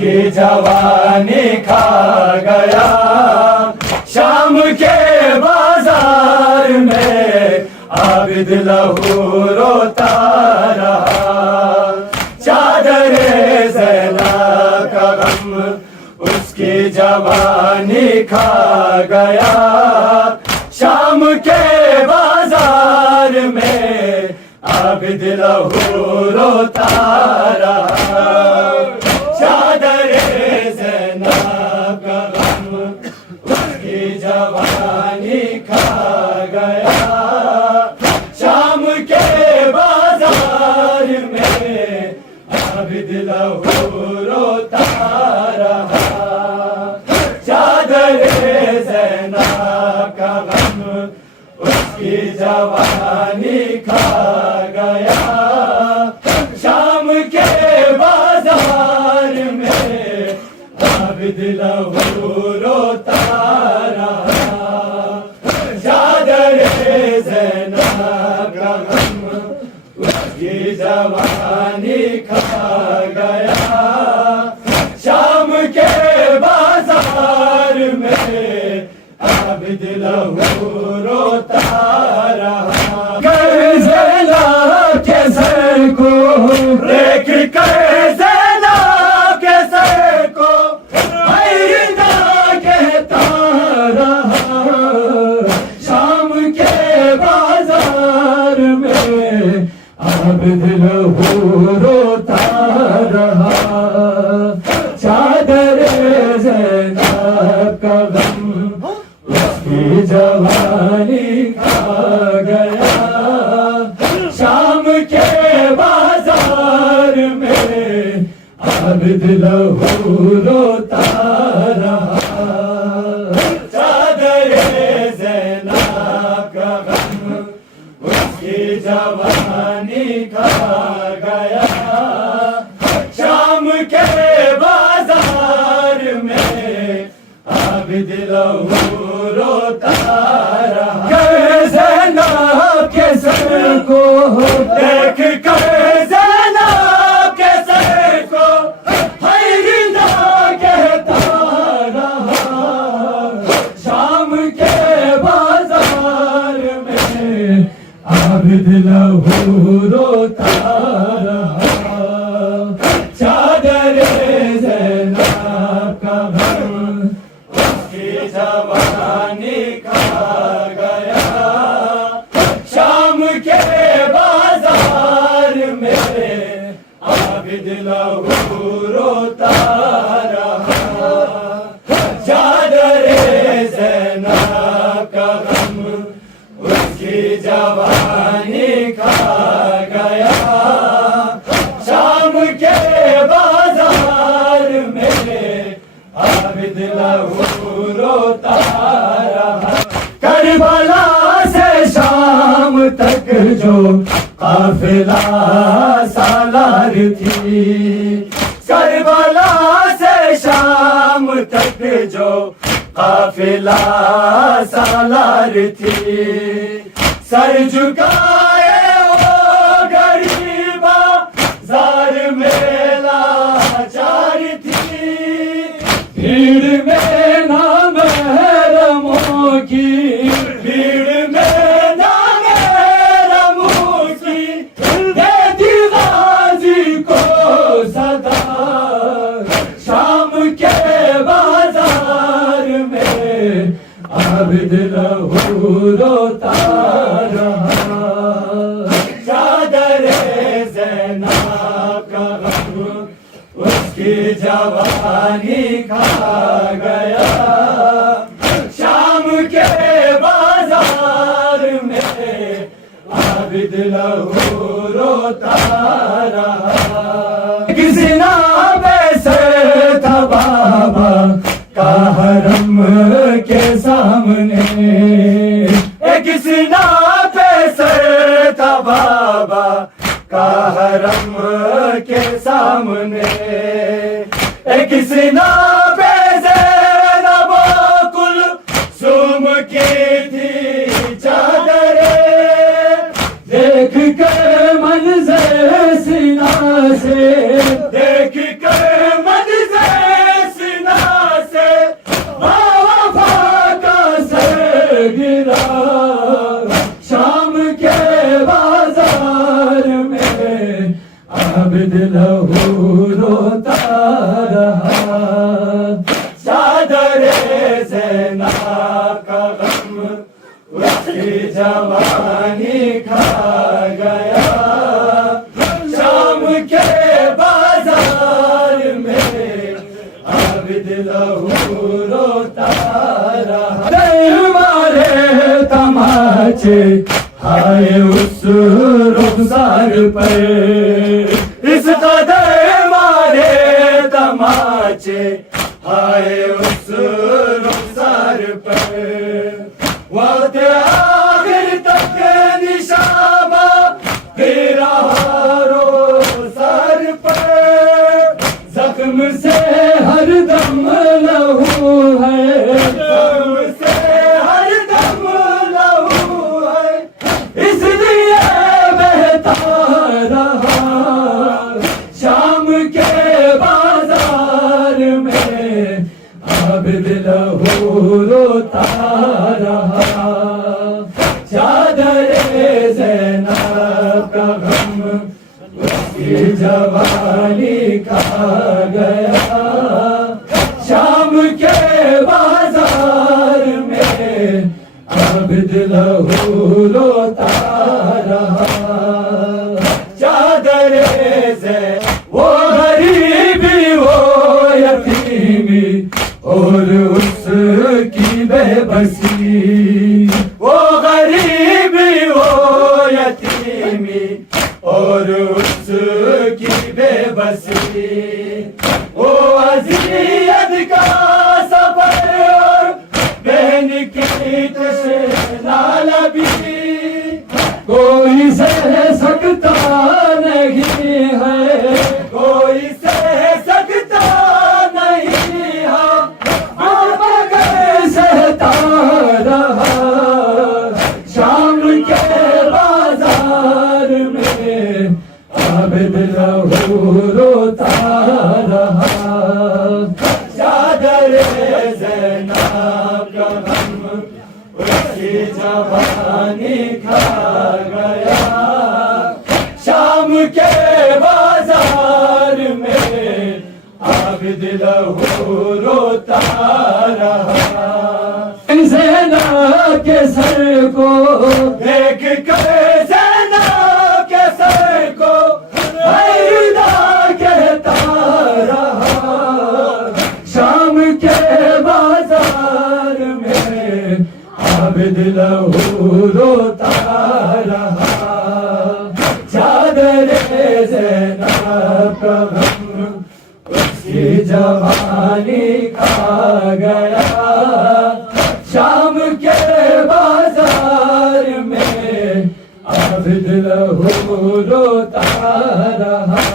کی جوانی کھا گیا شام کے بازار میں عابد لہو روتا رہا چادر زینب کا غم اس کی جوانی کھا گیا شام کے بازار میں عابد لہو روتا رہا چادر زینب کا غم اس کی جوانی کھا گیا شام کے بازار میں عابد لہو روتا رہا چادر زینب کا غم اس کی جوانی کھا گیا شام کے بازار میں عابد لہو روتا رہا چادر زینب کا غم اس کی جوانی کھا گیا شام کے بازار میں عابد لہو روتا رہا زینب کے سر کو دیکھ کر زینب کے سر کو آئینہ کہتا رہا شام کے بازار میں عابد لہو روتا رہا چادر زینب کا غم اس کی جوانی کھا گیا شام کے بازار میں عابد لہو روتا رہا چادر زینب کا غم اس کی جوانی کھا گیا شام کے بازار میں عابد لہو روتا رہا زینب کے سر کو دیکھ کر زینب کے سر کو آئینہ کہتا رہا شام کے بازار میں عابد لہو روتا رہا چادر زینب کا غم اس کی جوانی کھا گیا شام کے بازار میں عابد لہو روتا رہا چادر زینب کا غم اس کی جوانی کھا گیا شام کے بازار میں عابد لہو روتا رہا کربلا سے شام تک جو قافلہ سالار تھی کربلا سے شام تک جو قافلہ سالار تھی سر جھکائے وہ غریبا زار میں لاچار تھی بھیڑ میں نامحرموں کی بھیڑ میں نامحرموں کی دیتی غازی کو صدا شام کے بازار میں عابد لہو روتا رہا چادر زینب کا غم اس کی جوانی کھا گیا شام کے بازار میں عابد لہو روتا رہا کسی نام سے تھا بابا کا حرم کے سامنے کسی نام سے تھا بابا کا حرم کے سامنے کسی نام زینب کلثوم کی تھی چادر دیکھ کر منظر سینا سے دیکھ کر منظر عابد لہو روتا رہا دل مارے تماچے ہائے اس رخسار پر اس قدر مارے تماچے ہائے اس رخسار پر وقت آخر تک نشابہ گرا رو سر پر زخم سے ہر دم لہو ہے زخم سے ہر دم لہو ہے اس لیے بہتا رہا شام کے بازار میں عابد لہو روتا رہا چادر زینب کا غم اس کی جوانی کھا گیا شام کے بازار میں عابد لہو روتا رہا چادر زینب وہ غریبی وہ یتیمی اور اس کی بے بسی وہ غریبی وہ یتیمی اور اس کی بے بسی وہ اذیت کا سفر اور بہن کی تشنہ بھی کوئی سہ سکتا نہیں ہے کوئی سہ سکتا نہیں ہے مگر سہتا رہا شام کے بازار میں عابد لہو روتا رہا چادر زینب کا غم اس کی جوانی کھا گیا شام کے بازار میں عابد لہو روتا رہا زینب کے سر کو دیکھ کر زینب کے سر کو حیدہ کہتا رہا شام کے بازار میں عابد لہو روتا رہا چادر زینب کا غم اس کی جوانی کھا گیا شام کے بازار میں عابد لہو روتا رہا